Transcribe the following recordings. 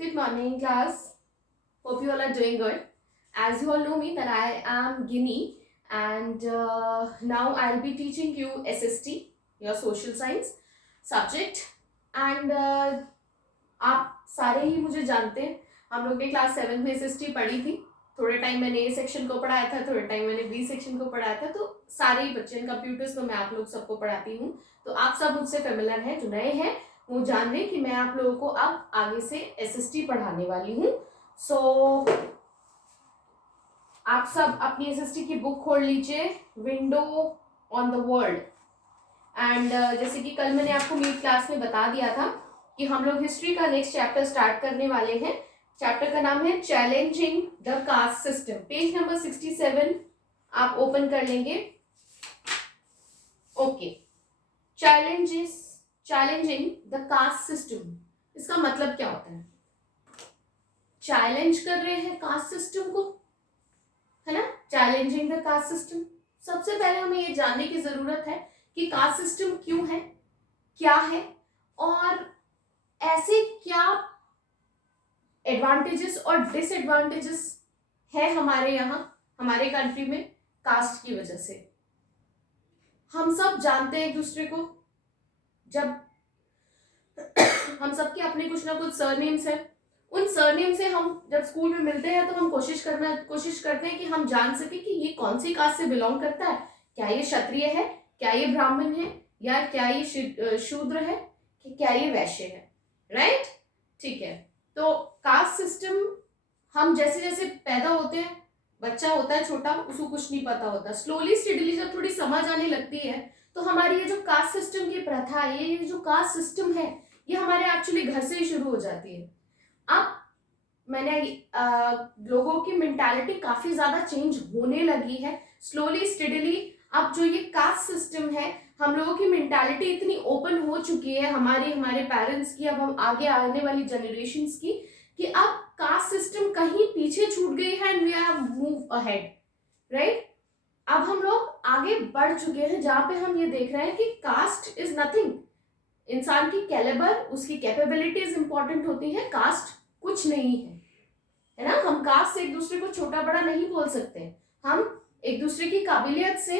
Good morning, class. Hope you all are doing good. As you all know me, that I am Ginny, and now I'll be teaching you SST, your social science subject. And आप सारे ही मुझे जानते हैं, हम लोग ने class 7 में SST पढ़ी थी. थोड़े टाइम मैंने ए सेक्शन को पढ़ाया था, थोड़े टाइम मैंने बी सेक्शन को पढ़ाया था. तो सारे ही बच्चे कंप्यूटर्स तो मैं आप लोग सबको पढ़ाती हूँ. तो आप सब मुझसे फेमिलियर हैं. जो नए हैं वो जान लें कि मैं आप लोगों को अब आगे से SST पढ़ाने वाली हूँ. सो आप सब अपनी SST की बुक खोल लीजिए, window on the world. And जैसे कि कल मैंने आपको मीट क्लास में बता दिया था कि हम लोग हिस्ट्री का नेक्स्ट चैप्टर स्टार्ट करने वाले हैं. चैप्टर का नाम है challenging the caste system. Page number 67 आप ओपन कर लेंगे. Okay, challenging the caste system, इसका मतलब क्या होता है? चैलेंज कर रहे हैं कास्ट सिस्टम को, है ना. Challenging the caste system. सबसे पहले हमें ये जानने की जरूरत है कि कास्ट सिस्टम क्यों है, क्या है, और ऐसे क्या एडवांटेजेस और डिसएडवांटेजेस है हमारे यहाँ, हमारे कंट्री में कास्ट की वजह से. हम सब जानते हैं एक दूसरे को. जब हम सबके अपने कुछ ना कुछ सरनेम्स हैं, उन सरनेम से हम जब स्कूल में मिलते हैं तो हम कोशिश करते हैं कि हम जान सके कि ये कौन सी कास्ट से बिलोंग करता है. क्या ये क्षत्रिय है, क्या ये ब्राह्मण है, या क्या ये शूद्र है, कि क्या ये वैश्य है. राइट, ठीक है. तो कास्ट सिस्टम, हम जैसे जैसे पैदा होते हैं, बच्चा होता है छोटा, उसको कुछ नहीं पता होता. स्लोली स्टेडली जब थोड़ी समझ आने लगती है तो हमारी ये जो कास्ट सिस्टम की प्रथा है, ये जो कास्ट सिस्टम है, ये हमारे एक्चुअली घर से ही शुरू हो जाती है. अब मैंने लोगों की मेंटालिटी काफी ज्यादा चेंज होने लगी है स्लोली स्टेडली. अब जो ये कास्ट सिस्टम है, हम लोगों की मेंटालिटी इतनी ओपन हो चुकी है, हमारे पेरेंट्स की, अब हम आगे आने वाली जनरेशन्स की, कि अब कास्ट सिस्टम कहीं पीछे छूट गई है and we have move ahead. Right, अब हम लोग आगे बढ़ चुके हैं जहां पे हम ये देख रहे हैं कि कास्ट इज नथिंग. इंसान की कैलिबर, उसकी कैपेबिलिटीज इंपॉर्टेंट होती है, कास्ट कुछ नहीं है ना. हम कास्ट से एक दूसरे को छोटा बड़ा नहीं बोल सकते. हम एक दूसरे की काबिलियत से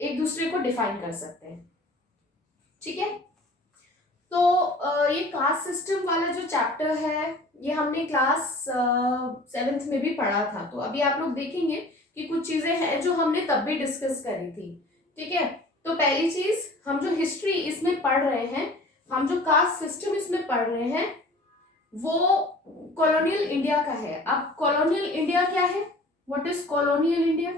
एक दूसरे को डिफाइन कर सकते हैं. ठीक है. तो ये कास्ट सिस्टम वाला जो चैप्टर है, ये हमने क्लास 7th में भी पढ़ा था. तो अभी आप लोग देखेंगे कि कुछ चीजें हैं जो हमने तब भी डिस्कस करी थी. ठीक है. तो पहली चीज, हम जो हिस्ट्री इसमें पढ़ रहे हैं, हम जो कास्ट सिस्टम इसमें पढ़ रहे हैं, वो कॉलोनियल इंडिया का है. अब कॉलोनियल इंडिया क्या है? What is colonial India?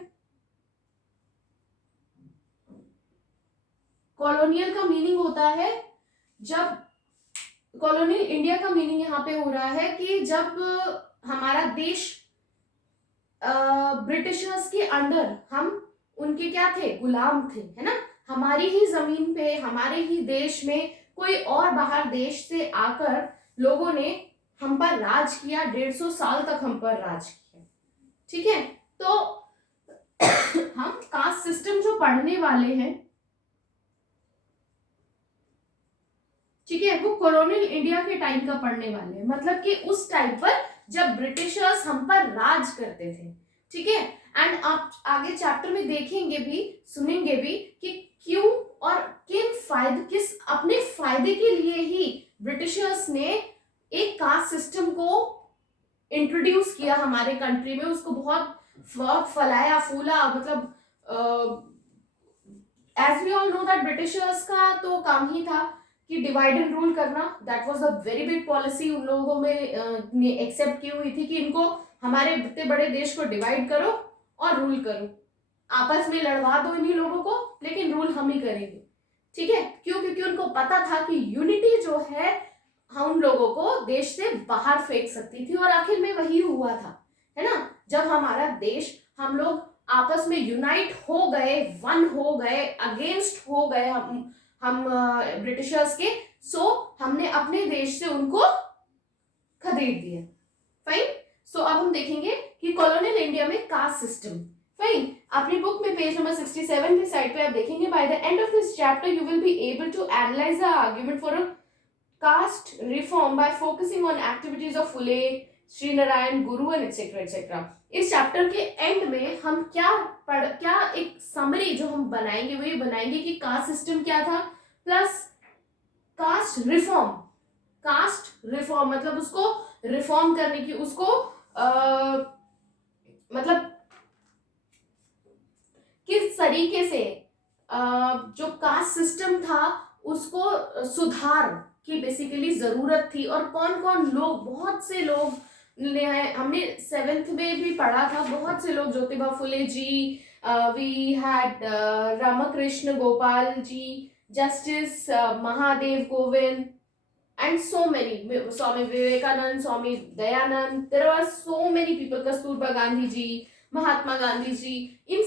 Colonial का मीनिंग होता है, जब कॉलोनियल इंडिया का मीनिंग यहाँ पे हो रहा है कि जब हमारा देश ब्रिटिशर्स के अंडर, हम उनके क्या थे? गुलाम थे, है ना. हमारी ही जमीन पे, हमारे ही देश में कोई और बाहर देश से आकर लोगों ने हम पर राज किया. 150 साल तक हम पर राज किया. ठीक है. तो हम कास्ट सिस्टम जो पढ़ने वाले हैं, ठीक है, वो कॉलोनियल इंडिया के टाइम का पढ़ने वाले हैं. मतलब कि उस टाइम पर जब ब्रिटिशर्स हम पर राज करते थे. ठीक है. एंड आप आगे चैप्टर में देखेंगे भी, सुनेंगे भी कि क्यों और किस अपने फायदे के लिए ही ब्रिटिशर्स ने एक कास्ट सिस्टम को इंट्रोड्यूस किया हमारे कंट्री में. उसको बहुत फलाया फूला. मतलब as we all know that Britishers का तो काम ही था कि डिवाइड एंड रूल करना. That was a very big policy उन लोगों में ने एक्सेप्ट की हुई थी कि इनको हमारे इतने बड़े देश को डिवाइड करो और रूल करो. आपस में लड़वा दो इन्हीं लोगों को, लेकिन रूल हम ही करेंगे. ठीक है. क्यों? क्योंकि उनको पता था कि यूनिटी जो है हम लोगों को देश से बाहर फेंक सकती थी. और आखिर में वही हुआ था, है ना. जब हमारा देश, हम लोग आपस में यूनाइट हो गए, वन हो गए, अगेंस्ट हो गए हम ब्रिटिशर्स के, सो हमने अपने देश से उनको खदेड़ दिया. फाइन. सो अब हम देखेंगे कि कॉलोनियल इंडिया में कास्ट सिस्टम. फाइन. अपनी बुक में पेज नंबर 67 की साइड पे आप देखेंगे, by the end of this chapter you will be able to analyse the argument for caste reform by focusing on activities of Phule, Shri Narayan Guru and etcetera etcetera. इस chapter के end में हम क्या एक समरी जो हम बनाएंगे वो ये बनाएंगे कि कास्ट सिस्टम क्या था, प्लस कास्ट रिफॉर्म मतलब उसको रिफॉर्म करने की, उसको मतलब किस तरीके से जो कास्ट सिस्टम था उसको सुधार की बेसिकली जरूरत थी, और कौन कौन लोग, बहुत से लोग ने हमने 7th में भी पढ़ा था, बहुत से लोग, Jyotiba Phule ji, we had Ramkrishna Gopal ji, justice Mahadev Kovind and so many, Swami Vivekanand, Swami Dayanand, there were so many people, Kasturba Gandhi ji, Mahatma Gandhi ji, इन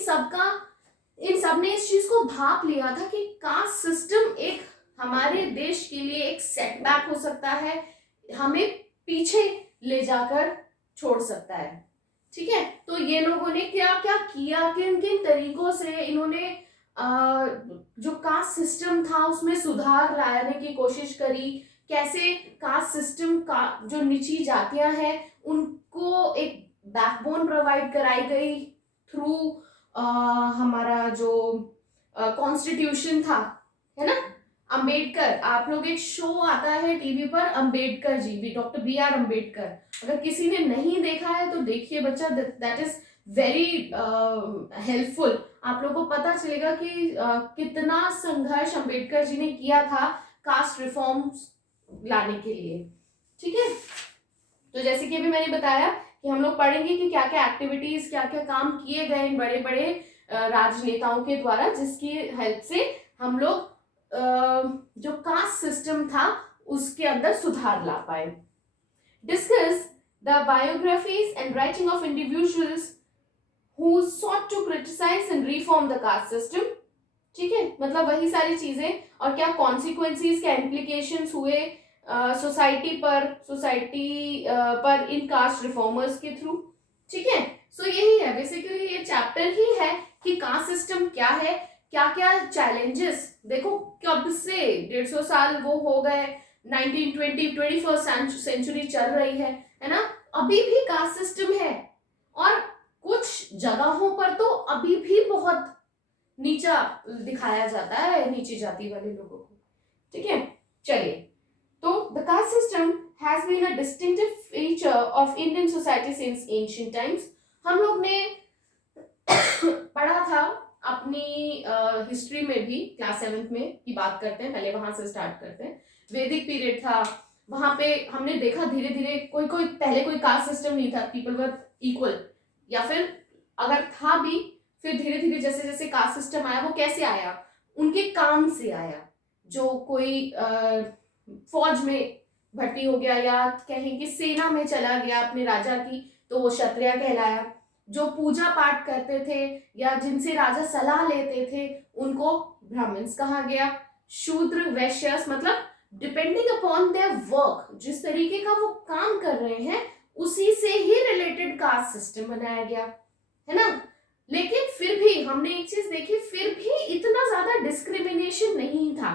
सब ने इस चीज को भाप लिया था कि कास्ट सिस्टम एक हमारे देश के लिए एक सेटबैक हो सकता है, हमें पीछे ले जाकर छोड़ सकता है। ठीक है, तो ये लोगों ने क्या क्या किया, किन किन तरीकों से इन्होंने जो कास्ट सिस्टम था उसमें सुधार लाने की कोशिश करी, कैसे कास्ट सिस्टम का जो निची जातियां हैं उनको एक बैकबोन प्रोवाइड कराई गई थ्रू हमारा जो कॉन्स्टिट्यूशन था, है ना, अंबेडकर। आप लोग एक शो आता है टीवी पर, Ambedkar ji, doctor B are Ambedkar, अगर किसी ने नहीं देखा है तो देखिए बच्चा, दैट इज वेरी हेल्पफुल। आप लोगों को पता चलेगा कि कितना संघर्ष अंबेडकर जी ने किया था कास्ट रिफॉर्म्स लाने के लिए। ठीक है, तो जैसे कि अभी मैंने बताया कि हम लोग पढ़ेंगे कि क्या क्या एक्टिविटीज, क्या क्या काम किए गए इन बड़े बड़े राजनेताओं के द्वारा, जिसकी हेल्प से हम लोग जो कास्ट सिस्टम था उसके अंदर सुधार ला पाए। Discuss the biographies and writing of individuals who sought to criticize and reform the caste system। ठीक है, मतलब वही सारी चीजें, और क्या कॉन्सिक्वेंसेस, क्या इम्प्लीकेशंस हुए सोसाइटी पर इन कास्ट रिफॉर्मर्स के थ्रू। ठीक है, सो यही है बेसिकली, ये चैप्टर ही है कि कास्ट सिस्टम क्या है, क्या क्या चैलेंजेस, देखो कब से 150 साल वो हो गए, 1920 21st सेंचुरी चल रही है ना, अभी भी कास्ट सिस्टम है, और कुछ जगहों पर तो अभी भी बहुत नीचा दिखाया जाता है नीची जाति वाले लोगों को। ठीक है, चलिए, तो the caste system has been a distinctive feature of Indian society since ancient times. हम लोग ने पढ़ा था अपनी हिस्ट्री में भी, क्लास 7th में की बात करते हैं, पहले वहां से स्टार्ट करते हैं। वैदिक पीरियड था, वहां पे हमने देखा धीरे धीरे कोई पहले कोई कास्ट सिस्टम नहीं था, पीपल वर इक्वल, या फिर अगर था भी, फिर धीरे धीरे जैसे जैसे कास्ट सिस्टम आया, वो कैसे आया, उनके काम से आया। जो कोई फौज में भर्ती हो गया, या कहें कि सेना में चला गया अपने राजा की, तो वो क्षत्रिय कहलाया। जो पूजा पाठ करते थे या जिनसे राजा सलाह लेते थे उनको ब्राह्मण्स कहा गया। शूद्र, वैश्यस, मतलब डिपेंडिंग अपॉन देयर वर्क, जिस तरीके का वो काम कर रहे हैं उसी से ही रिलेटेड कास्ट सिस्टम बनाया गया, है ना। लेकिन फिर भी हमने एक चीज देखी, फिर भी इतना ज्यादा डिस्क्रिमिनेशन नहीं था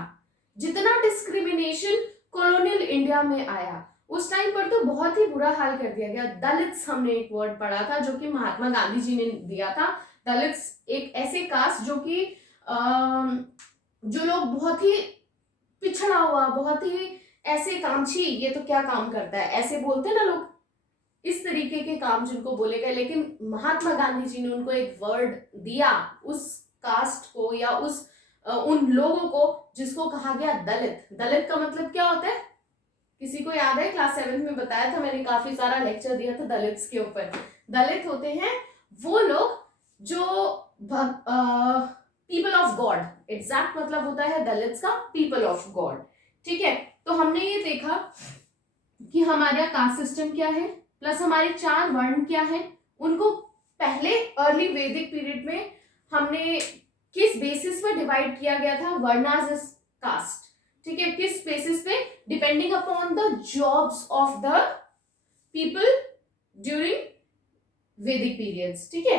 जितना डिस्क्रिमिनेशन कॉलोनियल इंडिया में आया। उस टाइम पर तो बहुत ही बुरा हाल कर दिया गया। दलित्स, हमने एक वर्ड पढ़ा था जो कि महात्मा गांधी जी ने दिया था। दलित्स एक ऐसे कास्ट जो कि जो लोग बहुत ही पिछड़ा हुआ, बहुत ही ऐसे कामची, ये तो क्या काम करता है, ऐसे बोलते हैं ना लोग, इस तरीके के काम जिनको बोले गए। लेकिन महात्मा गांधी जी ने उनको एक वर्ड दिया उस कास्ट को, या उन लोगों को जिसको कहा गया दलित। दलित का मतलब क्या होता है, किसी को याद है? क्लास 7th में बताया था मैंने, काफी सारा लेक्चर दिया था दलित्स के ऊपर। दलित होते हैं वो लोग जो पीपल ऑफ गॉड, एग्जैक्ट मतलब होता है दलित्स का पीपल ऑफ गॉड। ठीक है, तो हमने ये देखा कि हमारा कास्ट सिस्टम क्या है, प्लस हमारे 4 वर्ण क्या है। उनको पहले अर्ली वैदिक पीरियड में हमने किस बेसिस पर डिवाइड किया गया था, वर्णास इज कास्ट। ठीक है, किस बेसिस पे, depending upon the jobs of the people during Vedic periods. ठीक है,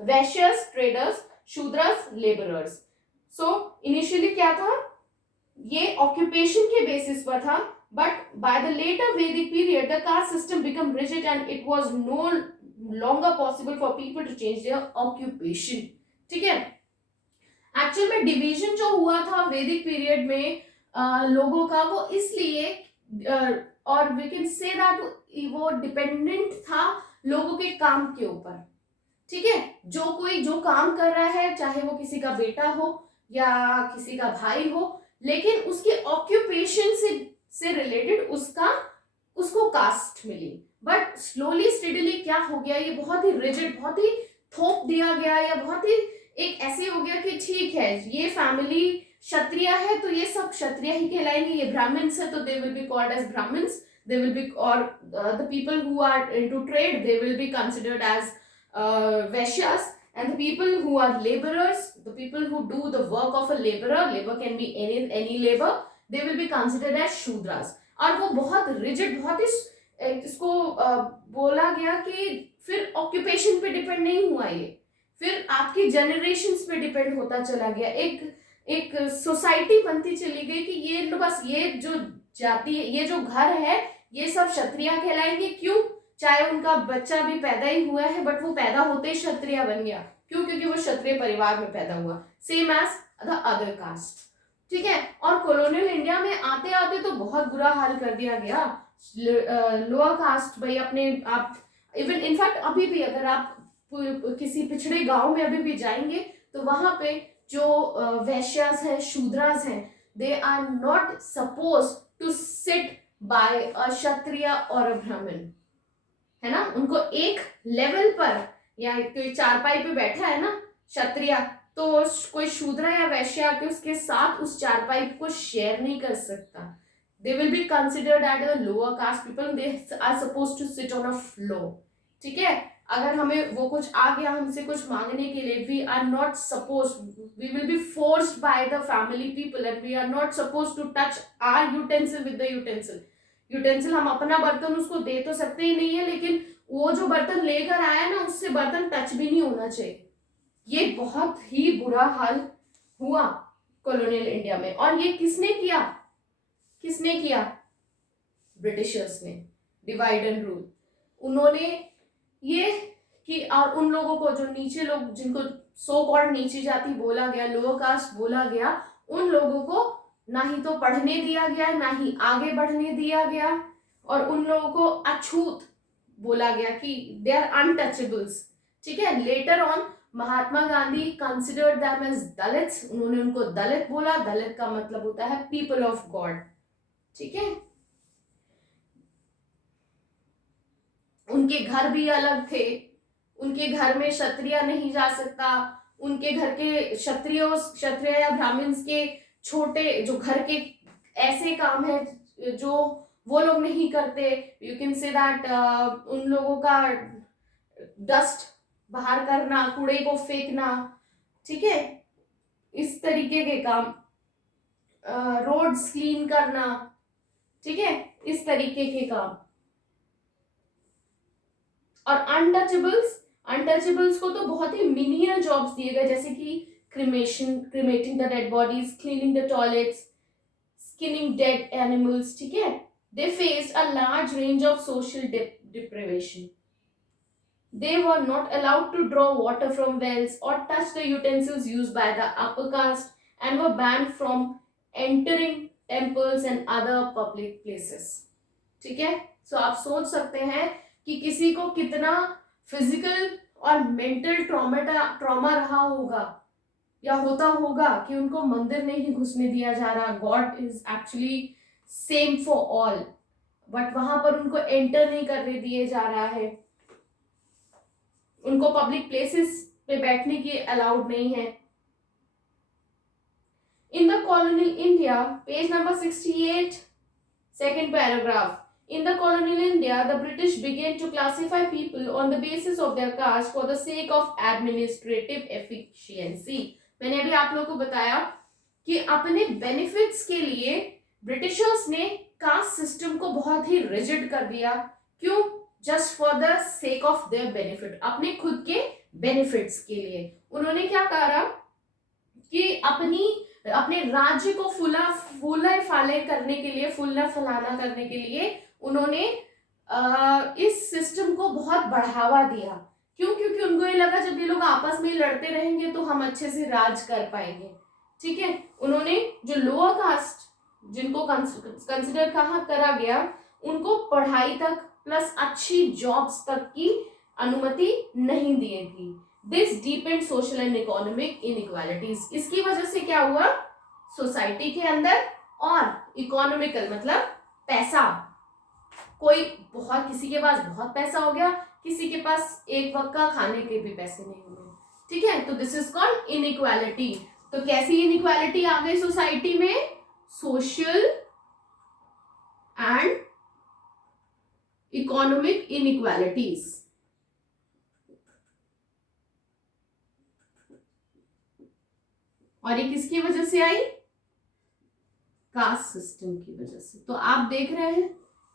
Vaishyas, traders, Shudras, labourers. So initially क्या था, ये ऑक्यूपेशन के बेसिस पर था, but by the later Vedic period the caste system become rigid and it was no longer possible for people to change their occupation. ठीक है, एक्चुअल में डिवीजन जो हुआ था वैदिक पीरियड में लोगों का, वो इसलिए और वी कैन से दैट वो डिपेंडेंट था लोगों के काम के ऊपर। ठीक है, जो कोई जो काम कर रहा है, चाहे वो किसी का बेटा हो या किसी का भाई हो, लेकिन उसके ऑक्यूपेशन से रिलेटेड उसको कास्ट मिली। बट स्लोली स्टेडीली क्या हो गया, ये बहुत ही रिजिड, बहुत ही थोप दिया गया, या बहुत ही एक ऐसे हो गया कि ठीक है ये फैमिली क्षत्रिय है तो ये सब क्षत्रिय ही कहलाएंगे, ये ब्राह्मण्स है तो they will be called as Brahmins, they will be, और the people who are into trade they will be considered as Vaishyas, and the people who are laborers, the people who do the work of a laborer, labor can be any labor, they will be considered as Shudras। और वो बहुत rigid, बहुत ही इसको बोला गया कि फिर occupation पे डिपेंड नहीं हुआ, ये फिर आपकी जनरेशंस पे डिपेंड होता चला गया, एक सोसाइटी बनती चली गई कि ये बस ये जो जाति है, ये जो घर है, ये सब क्षत्रिय कहलाएंगे। क्यों? चाहे उनका बच्चा भी पैदा ही हुआ है बट वो पैदा होते ही क्षत्रिय बन गया, क्यों? क्योंकि वो क्षत्रिय परिवार में पैदा हुआ, same as the other caste. ठीक है, और कॉलोनियल इंडिया में आते आते तो बहुत बुरा हाल कर दिया गया लोअर कास्ट भाई अपने आप। इवन इनफैक्ट अभी भी अगर आप किसी पिछड़े गांव में अभी भी जाएंगे तो वहां पे जो वैश्यास है, शूद्रास हैं, they are not suppose to sit by a Kshatriya और अ ब्राह्मण, है ना। उनको एक लेवल पर, या कोई चारपाई पे बैठा है ना क्षत्रिय, तो कोई शूद्र या वैश्य आके उसके साथ उस चारपाई को शेयर नहीं कर सकता। They will be considered at a lower caste people, they are suppose to sit on a floor. ठीक है, अगर हमें वो कुछ आ गया हमसे कुछ मांगने के लिए, we are not suppose, we will be forced by the family people and we are not suppose to touch our utensil with the utensil. हम अपना बर्तन उसको दे तो सकते ही नहीं है, लेकिन वो जो बर्तन लेकर आया ना उससे बर्तन टच भी नहीं होना चाहिए। ये बहुत ही बुरा हाल हुआ कॉलोनियल इंडिया में। और ये किसने किया? ब्रिटिशर्स ने, डिवाइड एंड रूल। उन्होंने ये कि और उन लोगों को जो नीचे लोग, जिनको सो कॉल्ड नीची जाति बोला गया, लोअर कास्ट बोला गया, उन लोगों को ना ही तो पढ़ने दिया गया, ना ही आगे बढ़ने दिया गया, और उन लोगों को अछूत बोला गया कि दे आर अनटचेबल्स। ठीक है, later on Mahatma Gandhi considered them as Dalits, उन्होंने उनको दलित बोला। दलित का मतलब होता है पीपल ऑफ गॉड। ठीक है, उनके घर भी अलग थे, उनके घर में क्षत्रिय नहीं जा सकता, उनके घर के क्षत्रिय या ब्राह्मण्स के छोटे जो घर के ऐसे काम है जो वो लोग नहीं करते। यू कैन से दैट उन लोगों का डस्ट बाहर करना, कूड़े को फेंकना, ठीक है, इस तरीके के काम, रोड्स क्लीन करना, ठीक है, इस तरीके के काम। और अनटचेबल्स को तो बहुत ही मिनिमल जॉब्स दिए गए, जैसे कि cremating the dead bodies, cleaning the toilets, skinning dead animals. ठीक है, they faced a large range of social deprivation. They were not allowed to draw water from wells or touch the utensils used by the upper caste and were banned from entering temples and other public places. ठीक है, सो आप सोच सकते हैं कि किसी को कितना फिजिकल और मेंटल ट्रॉमा रहा होगा या होता होगा कि उनको मंदिर में ही घुसने दिया जा रहा। God is actually same for all, but वहां पर उनको एंटर नहीं करने दिए जा रहा है, उनको पब्लिक प्लेसेस पे बैठने की अलाउड नहीं है। In the colonial India, page number 68, second paragraph. In the colonial India, the British began to classify people on the basis of their caste for the sake of administrative efficiency. मैंने अभी आप लोगों को बताया कि अपने बेनिफिट्स के लिए ब्रिटिशर्स ने कास्ट सिस्टम को बहुत ही रिजिड कर दिया। क्यों? Just for the sake of their benefit, अपने खुद के बेनिफिट्स के लिए। उन्होंने क्या करा कि अपनी अपने राज्य को फूला फाले करने के लिए, फूलना फलाना करने के लिए उन्होंने इस सिस्टम को बहुत बढ़ावा दिया। क्यों? क्योंकि उनको ये लगा जब ये लोग आपस में लड़ते रहेंगे तो हम अच्छे से राज कर पाएंगे। ठीक है, उन्होंने जो लोअर कास्ट जिनको कंसिडर करा गया, उनको पढ़ाई तक प्लस अच्छी जॉब्स तक की अनुमति नहीं दिएगी। This deepened social and economic inequalities. इसकी वजह से क्या हुआ, सोसाइटी के अंदर और इकोनॉमिकल मतलब पैसा, कोई बहुत, किसी के पास बहुत पैसा हो गया, किसी के पास एक वक्त का खाने के भी पैसे नहीं हुए। ठीक है, तो दिस इज कॉल्ड इनइक्वालिटी। तो कैसी इनइक्वालिटी आ गई सोसाइटी में? Social and economic inequalities. और ये किसकी वजह से आई? कास्ट सिस्टम की वजह से। तो आप देख रहे हैं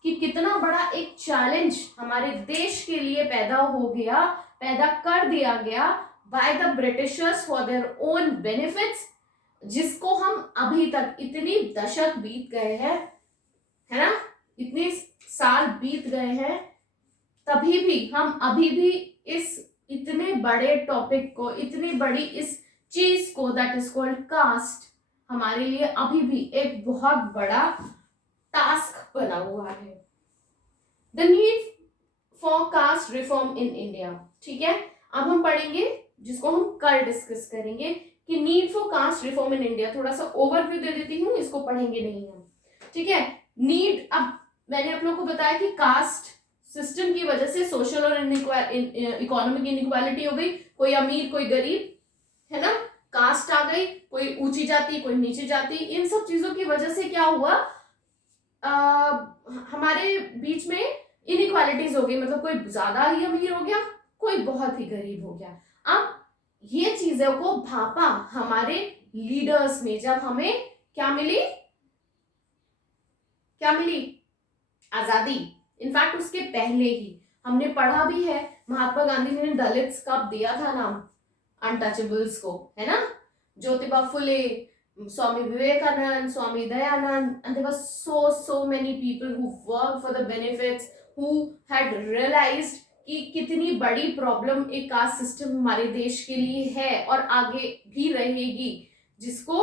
कि कितना बड़ा एक चैलेंज हमारे देश के लिए पैदा कर दिया गया by the Britishers for their own benefits, जिसको हम अभी तक, इतनी दशक बीत गए हैं, है ना, इतने साल बीत गए हैं, तभी भी हम अभी भी इस इतने बड़े टॉपिक को, इतनी बड़ी इस चीज को, दैट इज कॉल्ड कास्ट, हमारे लिए अभी भी एक बहुत बड़ा टास्क बना हुआ है। The need for caste reform in India. ठीक है, अब हम पढ़ेंगे, जिसको हम कल डिस्कस करेंगे, कि need for caste reform in India. थोड़ा सा ओवरव्यू दे देती हूँ, इसको पढ़ेंगे नहीं हम। ठीक है, नीड, अब मैंने आप लोगों को बताया कि कास्ट सिस्टम की वजह से सोशल और इकोनॉमिक इनइक्वालिटी हो गई, कोई अमीर कोई गरीब, है ना, कास्ट आ गई, कोई ऊंची जाति कोई नीची जाति, इन सब चीजों की वजह से क्या हुआ, हमारे बीच में इनइक्वालिटीज हो गई, मतलब कोई ज्यादा ही अमीर हो गया, कोई बहुत ही गरीब हो गया। अब ये चीजों को भापा हमारे लीडर्स ने, जब हमें क्या मिली आजादी। इनफैक्ट उसके पहले ही हमने पढ़ा भी है, महात्मा गांधी जी ने दलित्स कप दिया था नाम अनटचेबल्स को, है ना, Jyotiba Phule, Swami Vivekananda, Swami Dayanand, and there were so many people who worked for the benefits, who had realized कि कितनी बड़ी प्रॉब्लम एक कास्ट सिस्टम हमारे देश के लिए है और आगे भी रहेगी, जिसको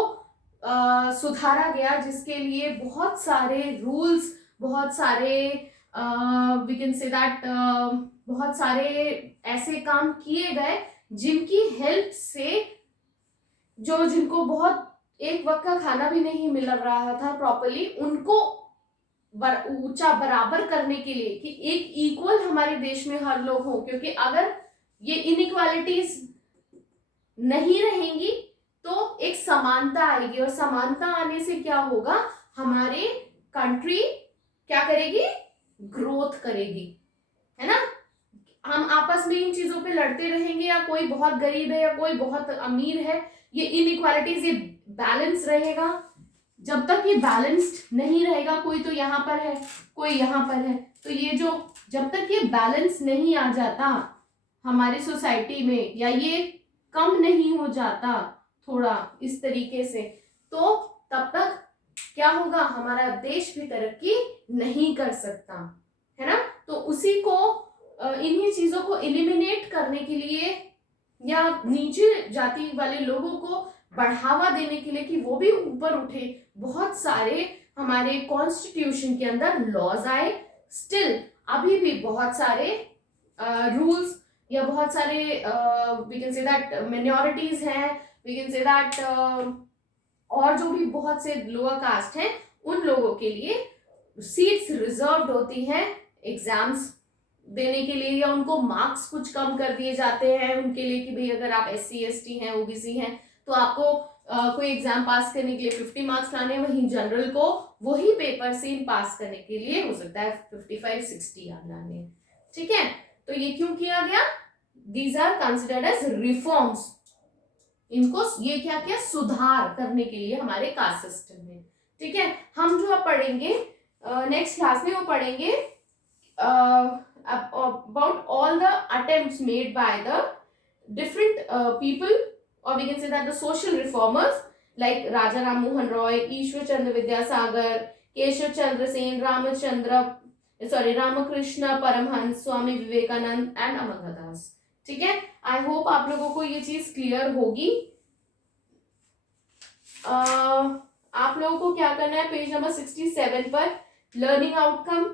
सुधारा गया, जिसके लिए बहुत सारे रूल्स, बहुत सारे वी कैन से दैट बहुत सारे ऐसे काम किए गए जिनकी हेल्प से जिनको बहुत एक वक्त का खाना भी नहीं मिल रहा था प्रॉपर्ली, उनको ऊंचा बराबर करने के लिए कि एक इक्वल हमारे देश में हर लोग हो। क्योंकि अगर ये इनइक्वालिटीज नहीं रहेंगी तो एक समानता आएगी, और समानता आने से क्या होगा, हमारे कंट्री क्या करेगी, ग्रोथ करेगी, है ना। हम आपस में इन चीजों पे लड़ते रहेंगे, या कोई बहुत गरीब है या कोई बहुत अमीर है, ये इनइक्वालिटीज, ये बैलेंस रहेगा। जब तक ये बैलेंस्ड नहीं रहेगा, कोई तो यहाँ पर है कोई यहाँ पर है, तो ये जब तक ये बैलेंस नहीं आ जाता हमारी सोसाइटी में, या ये कम नहीं हो जाता थोड़ा इस तरीके से, तो तब तक क्या होगा, हमारा देश भी तरक्की नहीं कर सकता, है ना। तो उसी को, इन्हीं चीजों को एलिमिनेट करने के लिए, या नीचे जाति वाले लोगों को बढ़ावा देने के लिए कि वो भी ऊपर उठे, बहुत सारे हमारे कॉन्स्टिट्यूशन के अंदर लॉज आए। स्टिल अभी भी बहुत सारे रूल्स, या बहुत सारे we can say that minorities हैं, वी कैन से दैट और जो भी बहुत से लोअर कास्ट हैं, उन लोगों के लिए सीट्स रिजर्व्ड होती हैं एग्जाम्स देने के लिए, या उनको मार्क्स कुछ कम कर दिए जाते हैं उनके लिए कि भाई अगर आप SC ST हैं, OBC हैं, तो आपको कोई एग्जाम पास करने के लिए 50 मार्क्स लाने, वहीं जनरल को वही पेपर से पास करने के लिए हो सकता है 55-60 लाने। ठीक है, तो ये क्यों किया गया, these are considered as reforms. इनको ये क्या किया, सुधार करने के लिए हमारे कास्ट सिस्टम में। ठीक है, हम जो अब पढ़ेंगे नेक्स्ट क्लास में, वो पढ़ेंगे about all the attempts made by the different people, or we can say that the social reformers, like Raja Ram Mohan Roy, Ishwar Chandra Vidyasagar, Keshav Chandra Sen, Ramakrishna Paramhans, Swami Vivekanand and Amar Das. ठीक है, I hope आप लोगों को ये चीज clear होगी. आप लोगों को क्या करना है, पेज नंबर 67 पर लर्निंग आउटकम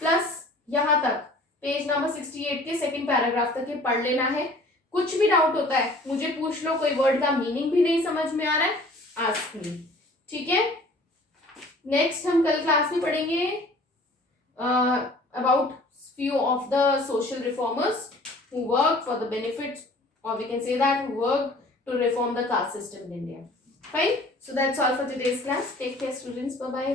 प्लस यहाँ तक पेज नंबर 68 के सेकंड पैराग्राफ तक ये पढ़ लेना है. कुछ भी डाउट होता है मुझे पूछ लो, कोई वर्ड का मीनिंग भी नहीं समझ में आ रहा है, आस्क मी. ठीक है, नेक्स्ट हम कल क्लास में पढ़ेंगे about few of the social reformers who worked for the benefits, or we can say that who worked to reform the caste system in India. Fine. So that's all for today's class. Take care, students. Bye bye.